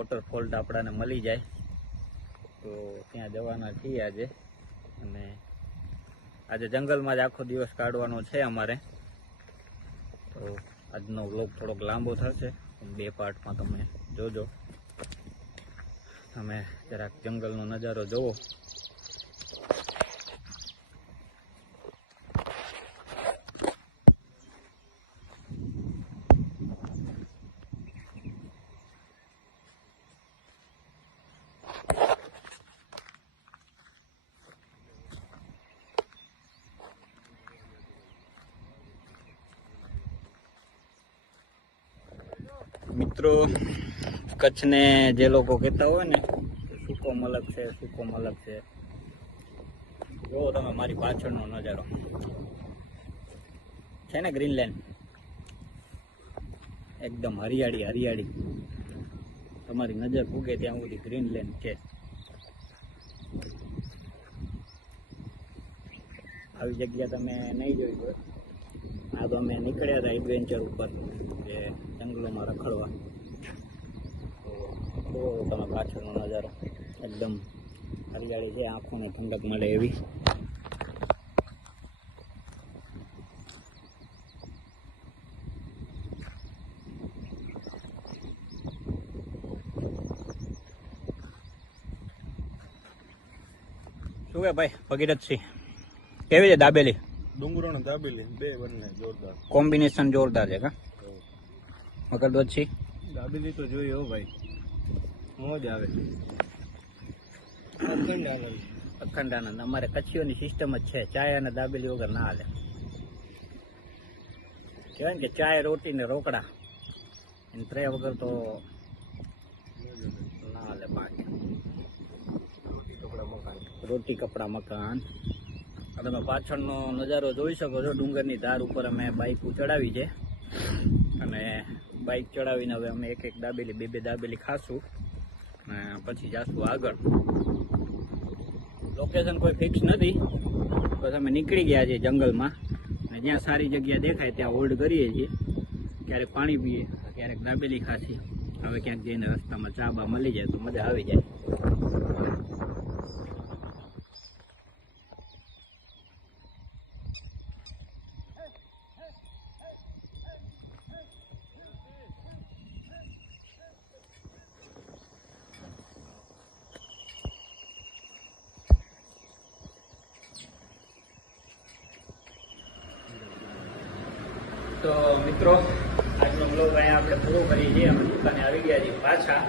Waterfall આપણાને મળી જાય. તો ત્યાં જવાના છીએ આજે. અને આજે જંગલમાં જ આખો દિવસ કાઢવાનો છે અમારે. તો આજનો વ્લોગ થોડોક લાંબો થશે. બે પાર્ટમાં તમે જોજો. તમે જરાક જંગલનો નજારો જોવો. મિત્રો, કચ્છને જે લોકો કહેતા હોય ને સૂકો મલક છે સૂકો મલક છે. જો તમે મારી પાછળનો નજારો. છે ને ગ્રીનલેન્ડ એકદમ હરિયાળી હરિયાળી. તમારી નજર પૂગે ત્યાં સુધી ગ્રીનલેન્ડ છે આવી જગ્યા તમે નહીં જોઈ હોય. આ તો અમે નીકળ્યા હતા એડવેન્ચર ઉપર, જે જંગલોમાં રખડવા તો તમે પાછળનો નજારો. એકદમ હરિયાળી છે, આંખોને ઠંડક મળે એવી. શું કે ભાઈ, ભગીરથસિંહ? કેવી છે દાબેલી? ડુંગરો ને દાબેલી બે બંને જોરદાર. કોમ્બિનેશન જોરદાર છે કા? મકરદોતસિંહ દાબેલી તો જોઈ હો ભાઈ. મોજ આવે. અખંડ આનંદ. અખંડ આનંદ. અમારે કચ્છીઓની સિસ્ટમ જ છે. ચાય અને દાબેલી વગર ના હાલે. કહેવાય ને કે ચાય રોટી ને રોકડા. એને ત્રે વગર તો ના હાલે બાકી રોટી કપડા મકાન. તમે પાછળનો નજારો જોઈ શકો છો. ડુંગરની ધાર ઉપર અમે બાઇક ચડાવી છે. અને બાઇક ચડાવીને હવે અમે એક એક દાબેલી, બે બે દાબેલી ખાશું. અને પછી જાશું આગળ. લોકેશન કોઈ ફિક્સ નથી. બસ અમે નીકળી ગયા છીએ જંગલમાં. અને જ્યાં સારી જગ્યા દેખાય ત્યાં હોલ્ડ કરીએ છીએ. ક્યારેક પાણી પીએ, ક્યારેક દાબેલી ખાશી. હવે ક્યાંક જઈને રસ્તામાં ચા બા મળી જાય તો મજા આવી જાય. તો મિત્રો, આજનો બ્લોગ અહીંયા આપણે પૂરો કરીએ છીએ. અમે દુકાને આવી ગયા છીએ પાછા.